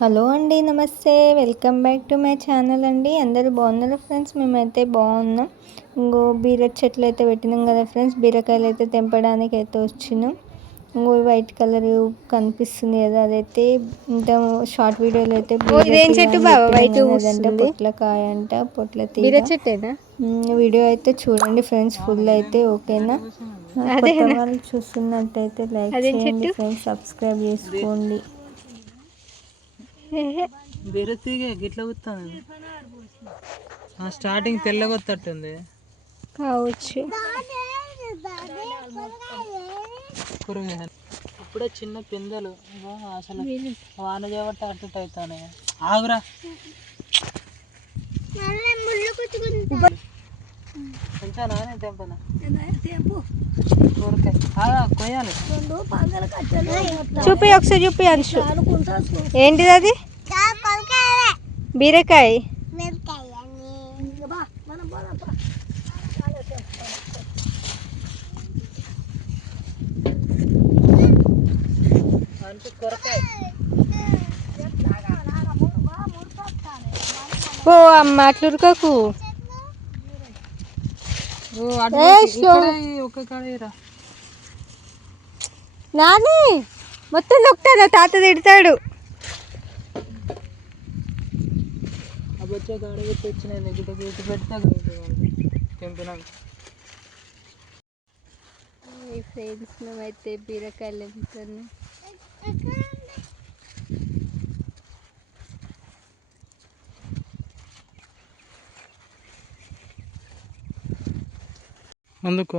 Hello అండి నమస్తే. Welcome back to my channel అండి. అందరూ బాగున్నారు ఫ్రెండ్స్? మేమైతే బాగున్నాం. ఇంకో బీర చెట్లు అయితే పెట్టినాం కదా ఫ్రెండ్స్. బీరకాయలు అయితే తెంపడానికి అయితే వచ్చినాం. ఇంకో వైట్ కలర్ కనిపిస్తుంది కదా అదైతే ఇంత షార్ట్ వీడియోలో అయితే చెట్టు అంటే పొట్లకాయ అంట పొట్ల చెట్టేనా? వీడియో అయితే చూడండి ఫ్రెండ్స్. ఫుల్ అయితే ఓకేనా? వాళ్ళు చూస్తున్నట్టయితే లైక్ చేయండి? ఫ్రెండ్స్. సబ్స్క్రైబ్ చేసుకోండి. బెరతీగే గిట్ల గుత్తాను స్టార్టింగ్ తెల్లగొత్తట్టుంది. కావచ్చు. కూరగాయలు. ఇప్పుడే చిన్న పిందెలు. అసలు వాన చేయబట్టి అటు అవుతానే ఆగురా. నానే తెంపనా? కొయ్యాలి. చూపి ఒకసారి చూపి అంశు. ఏంటిది అది? బీరకాయ. ఓ అమ్మ అట్లా ఉరకకు ఓ అటు ఏ, పోయి, స్లో. ఇక్కడ ఈ ఒక్క కాడేరా నాని మొత్తం నొక్కుతాను తాత తిడతాడు. ఆ బొచ్చే కాడ పెట్టి వచ్చినాయి గిట్ట ఇటు పెడితే తెంపినాక ఫ్రెండ్స్ మేమైతే బీరకాయలు ఎంపుతాను అందుకు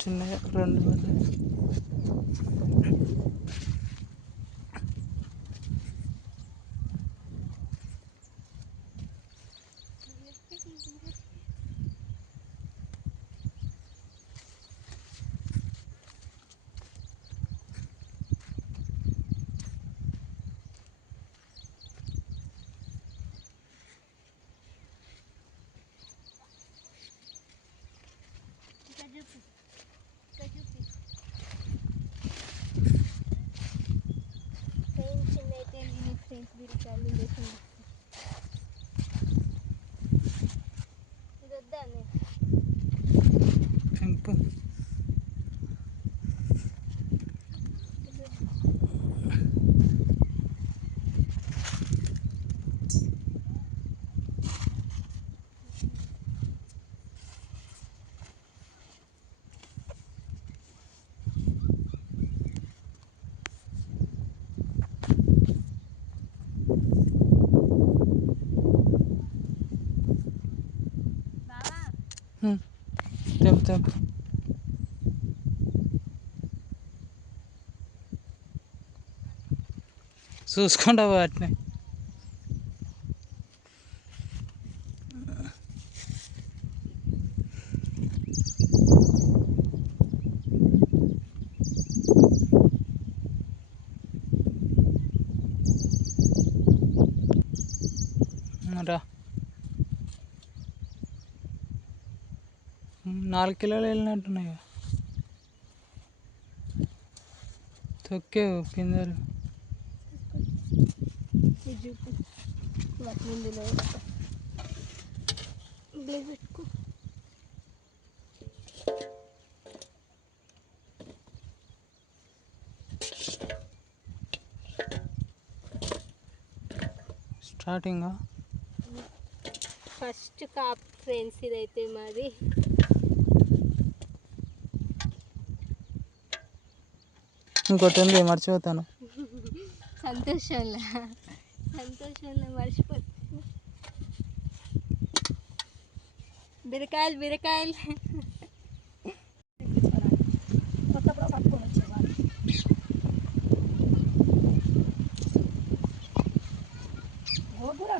చిన్నగా రెండు వందలు ఫ్రెండ్స్ బీరకాయలు హ్మ్. తెంపు తెంపు చూసుకుంటా వాటిని నాలుగు కిలోలు వెళ్ళినట్టున్నాయి. తొక్కేవు కిందలు ఇది పెట్టుకో ఫస్ట్ కాప్ ఫ్రెండ్స్ ఇదైతే మాది. ఇంకోటి ఉంది మర్చిపోతాను. సంతోషంలా? సంతోషంలో మర్చిపోతుంది బీరకాయలు బీరకాయలు.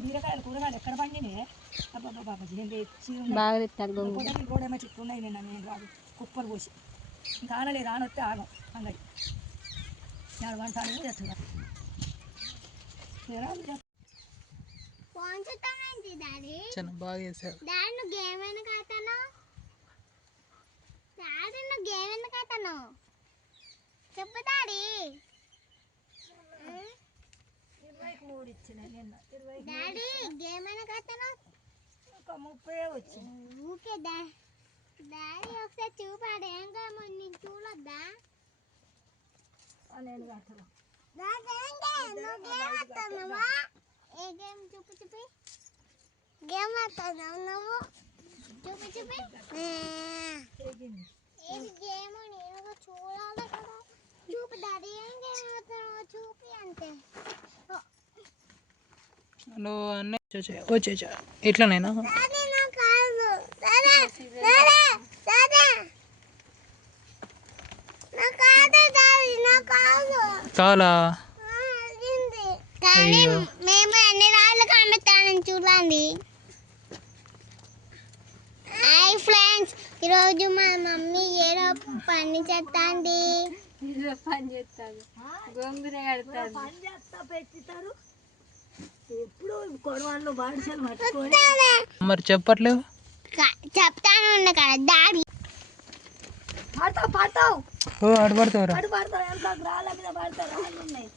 బీరకాయలు కూరగాయలు ఎక్కడ పండినాయి అబ్బాబ్బా ఏం తెచ్చి బాగా ఏమో చెట్లు ఉన్నాయి నేను రాదు. కుప్పలు పోసి. ఇంకా ఆనలే రానొస్తే ఆగం అంగడి. చిన్న బాగా చేశాడు డాడీ నువ్వు గేమ్ ఎందుకు ఆడతాను డాడీ నువ్వు గేమ్ ఎందుకు ఆడతాను చెప్పు డాడీ ఇరవైకి మూడు ఇచ్చిన నిన్న. ఇరవై డాడీ గేమ్ ఎందుకు ఆడతాను ఒక ముప్పై వచ్చింది ఊకే డా డాడీ ఒకసారి చూపాడు. ఏం గేమ్ నీకు చూడొద్దా? నేను కట్టను ఏ గేమ్? చూపి చూపి. గేమ్ ఆడుతున్నావు నువ్వు? చూపి చూపి. తెగింది ఏది గేమ్? నేను చూడాలి కదా. చూపి డాడీ ఏం గేమ్ ఆడుతున్నావు? చూపి అంతే. నువ్వు అన్నీ వచ్చేసా ఇట్లనేనా డాడీ నా కాదు సరే సరే సరే నా కాదు డాడీ నా అయ్యో. మేము ఎన్ని రాళ్ళు కమ్ముతానని చూడండి. హాయ్ ఫ్రెండ్స్ ఈరోజు మా మమ్మీ ఏదో పని చేస్తాండి పని చేస్తాను గోంగూర కడతాను పని చేస్తా పెట్టిస్తారు ఎప్పుడు కొడవాళ్ళు బాడిసలు పట్టుకొని మరి చెప్పట్లేవు? చెప్తాను ఉండ కదా డాడీ పడతావు పడతావు. ఓ ఆడు పడతావురా అటు పడతావు ఎంత రాళ్ళ మీద పడతావు రాళ్ళు ఉన్నాయి.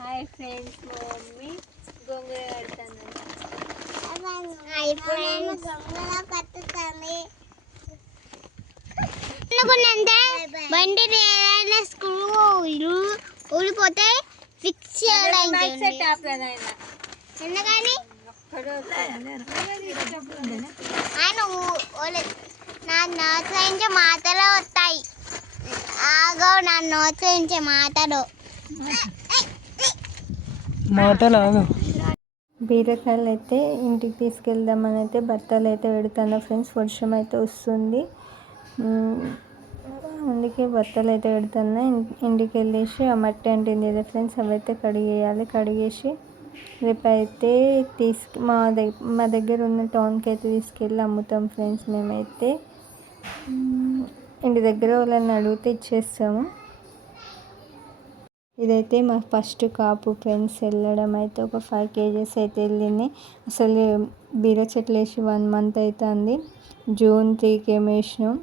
హాయ్ ఫ్రెండ్స్ మా మమ్మీ గోంగూర కడతాను హాయ్ ఫ్రెండ్స్. గోంగూర కట్టుతాను అనుకున్నంటే బండి ఏదైనా స్క్రూ ఊడిపోతే ఫిక్స్ చేయడానికి ఎందుకని? నా నోట్స్ నుంచి మాటలు వస్తాయి. ఆగో నా నోట్స్ నుంచి మాటలు. మాటలు ఆగు. బీరకాయలు అయితే ఇంటికి తీసుకెళ్దామని అయితే బత్తాలు అయితే పెడుతున్నా ఫ్రెండ్స్. వర్షం అయితే వస్తుంది. అందుకే బత్తాలు అయితే పెడుతున్నా. ఇంటికి వెళ్ళేసి ఆ మట్టి అంటింది ఫ్రెండ్స్ అవి అయితే కడిగేయాలి. కడిగేసి రేపు అయితే తీసుకు మా దగ్గర మా దగ్గర ఉన్న టౌన్కి అయితే తీసుకెళ్ళి అమ్ముతాం ఫ్రెండ్స్ మేమైతే. ఇంటి దగ్గర వాళ్ళని అడిగితే ఇచ్చేస్తాము. ఇదైతే మా ఫస్ట్ కాపు ఫ్రెండ్స్ వెళ్ళడం అయితే ఒక ఫైవ్ కేజెస్ అయితే వెళ్ళింది. అసలు బీర చెట్లు వేసి వన్ మంత్ అవుతుంది జూన్ త్రీకి ఏమేసినాం.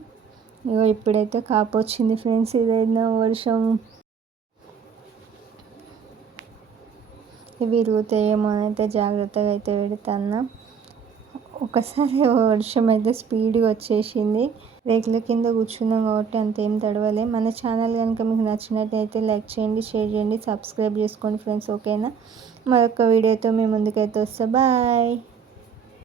ఇగో ఇప్పుడైతే కాపు వచ్చింది ఫ్రెండ్స్. ఇదైనా వర్షం. విరుగుతాయేమో అని అయితే జాగ్రత్తగా అయితే పెడుతున్నా. ఒకసారి వర్షం అయితే స్పీడ్గా వచ్చేసింది. రేకుల కింద కూర్చున్నాం కాబట్టి అంత ఏం తడవలే. మన ఛానల్ కనుక మీకు నచ్చినట్టయితే లైక్ చేయండి షేర్ చేయండి సబ్స్క్రైబ్ చేసుకోండి ఫ్రెండ్స్ ఓకేనా? మరొక వీడియోతో మేము ముందుకైతే వస్తా. బాయ్!